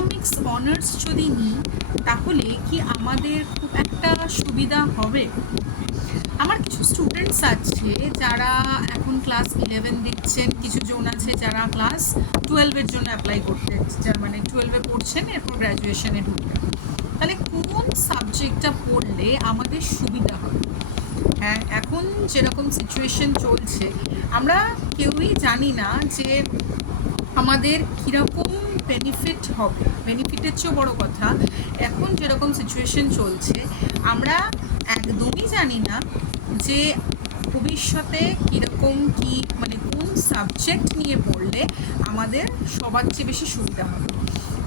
Economics honours যদি নিই তাহলে কি আমাদের খুব একটা সুবিধা হবে? আমার কিছু স্টুডেন্টস আছে যারা এখন ক্লাস 11 দিচ্ছেন, কিছু জন আছে যারা ক্লাস 12-এর জন্য অ্যাপ্লাই করতে, যার মানে 12-এ পড়ছেন, এরপর গ্র্যাজুয়েশনে ঢুকবেন। তাহলে কোন সাবজেক্টটা পড়লে আমাদের সুবিধা হবে? হ্যাঁ, এখন যেরকম সিচুয়েশন চলছে আমরা কেউই জানি না যে আমাদের কীরকম বেনিফিট হবে। বেনিফিটের চেয়েও বড় কথা, এখন যেরকম সিচুয়েশন চলছে আমরা একদমই জানি না যে ভবিষ্যতে কীরকম কী, মানে কোন সাবজেক্ট নিয়ে পড়লে আমাদের সবার চেয়ে বেশি সুবিধা হবে।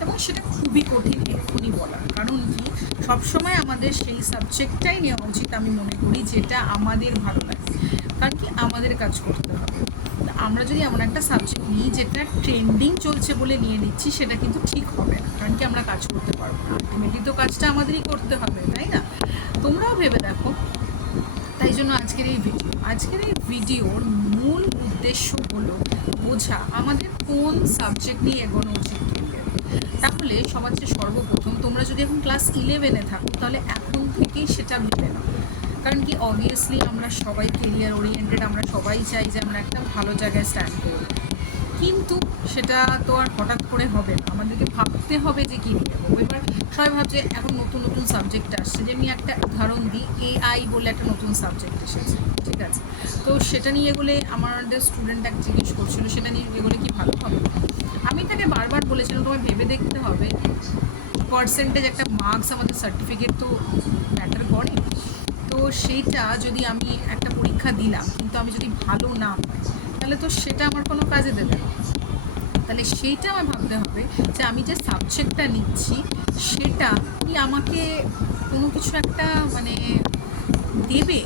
এবং সেটা খুবই কঠিন এক্ষুনি বলা, কারণ কি সবসময় আমাদের সেই সাবজেক্টটাই নেওয়া উচিত আমি মনে করি যেটা আমাদের ভালো লাগে, কারণ কি আমাদের কাজ করতে হবে। আমরা যদি এমন একটা সাবজেক্ট নিই যেটা ট্রেন্ডিং চলছে বলে নিয়ে নিচ্ছি, সেটা কিন্তু ঠিক হবে না, কারণ কি আমরা কাজ করতে পারবো না। আলটিমেটলি তো কাজটা আমাদেরই করতে হবে, তাই না? তোমরাও ভেবে দেখো। তাই জন্য আজকের এই ভিডিওর মূল উদ্দেশ্য হলো বোঝা আমাদের কোন সাবজেক্ট নিয়ে এগোনো উচিত। তাহলে সবার চেয়ে সর্বপ্রথম তোমরা যদি এখন ক্লাস 11-এ থাকো তাহলে এখন থেকেই সেটা ভেবে নাও, কারণ কি অবভিয়াসলি আমরা সবাই কেরিয়ার ওরিয়েন্টেড, আমরা সবাই চাই যে আমরা একটা ভালো জায়গায় স্ট্যান্ড করব, কিন্তু সেটা তো আর হঠাৎ করে হবে না, আমাদেরকে ভাবতে হবে যে কী নিয়ে নেবো। এবার সবাই ভাবছে এখন নতুন নতুন সাবজেক্ট আসছে, যেমনি একটা উদাহরণ দিই, AI বলে একটা নতুন সাবজেক্ট এসেছে, ঠিক আছে? তো সেটা নিয়ে এগোলে আমাদের স্টুডেন্ট এক জিজ্ঞেস করছিল সেটা নিয়ে এগোলে কি ভালো হবে। আমি তাকে বারবার বলেছিলাম তোমায় ভেবে দেখতে হবে, পার্সেন্টেজ একটা মার্কস আমাদের সার্টিফিকেট তো ম্যাটার করে। তো সেইটা যদি আমি একটা পরীক্ষা দিলাম কিন্তু আমি যদি ভালো না পাই তাহলে তো সেটা আমার কোনো কাজে দেবে না। তাহলে সেইটা আমার ভাবতে হবে যে আমি যে সাবজেক্টটা নিচ্ছি সেটা কি আমাকে কোনো কিছু একটা মানে দেবে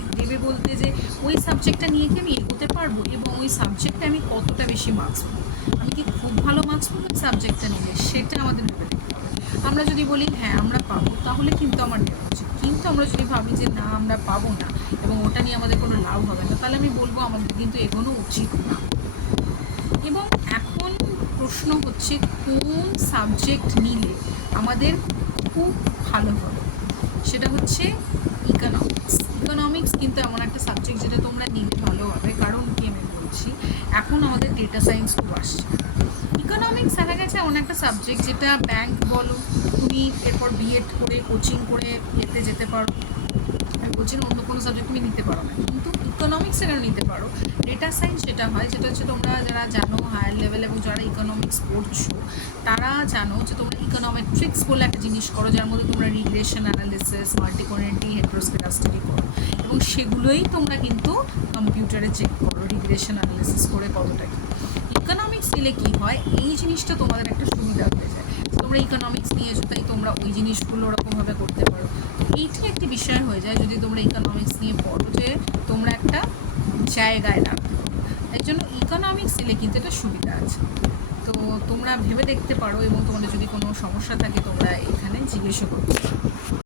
বলতে যে ওই সাবজেক্টটা নিয়ে কি আমি এগোতে পারবো, এবং ওই সাবজেক্টে আমি কতটা বেশি মার্কস পাবো, আমি কি খুব ভালো মার্কস পাবো ওই সাবজেক্টটা নিলে, সেটা আমাদের ভেবে দেখতে হবে। আমরা যদি বলি হ্যাঁ আমরা পাবো তাহলে কিন্তু আমার নেওয়া উচিত, কিন্তু আমরা যদি ভাবি যে না আমরা পাবো না এবং ওটা নিয়ে আমাদের কোনো লাভ হবে না, তাহলে আমি বলবো আমাদের কিন্তু এগোনো উচিত না। এবং এখন প্রশ্ন হচ্ছে কোন সাবজেক্ট নিলে আমাদের খুব ভালো হবে, সেটা হচ্ছে ইকোনমিক্স কিন্তু এমন একটা সাবজেক্ট যেটা তোমরা নিলে ভালো হবে, কারণ কি আমি বলছি এখন আমাদের ডেটা সায়েন্স খুব আসছে। ইকোনমিক্স দেখা গেছে এমন একটা সাবজেক্ট যেটা ব্যাংক বলো, তুমি এরপর বিএড করে কোচিং করে এতে যেতে পারো, কোচিং অন্য কোনো সাবজেক্ট তুমি নিতে পারো না, কিন্তু ইকোনমিক্স এখানে নিতে পারো। ডেটা সায়েন্স যেটা হয় যেটা হচ্ছে তোমরা যারা জানো হায়ার লেভেল এবং যারা ইকোনমিক্স পড়ছো তারা জানো যে তোমরা ইকোনমেট্রিক্স বলে একটা জিনিস করো, যার মধ্যে তোমরা রিগ্রেশন অ্যানালিসিস, মাল্টিকোয়ান্টিটি, হেটারোস্কেডাস্টিক করো, এবং সেগুলোই তোমরা কিন্তু কম্পিউটারে চেক করো রিগ্রেশন অ্যানালিসিস করে কতটা কি। ইকোনমিক্স নিলে কী হয়, এই জিনিসটা তোমাদের একটা সুবিধা হয়ে যায়, তোমরা ইকোনমিক্স নিয়েছো তাই তোমরা ওই জিনিসগুলো ওরকমভাবে করতে পারো। এইটা একটি বিষয় হয়ে যায় যদি তোমরা ইকোনমিক্স নিয়ে পড়ো, যে তোমরা একটা জায়গায় রাখো। তাই জন্য ইকোনমিক্স নিলে কিন্তু এটা সুবিধা আছে। তো তোমরা ভেবে দেখতে পারো, এবং তোমাদের যদি কোনো সমস্যা থাকে তোমরা এখানে জিজ্ঞেসও করতে পারো।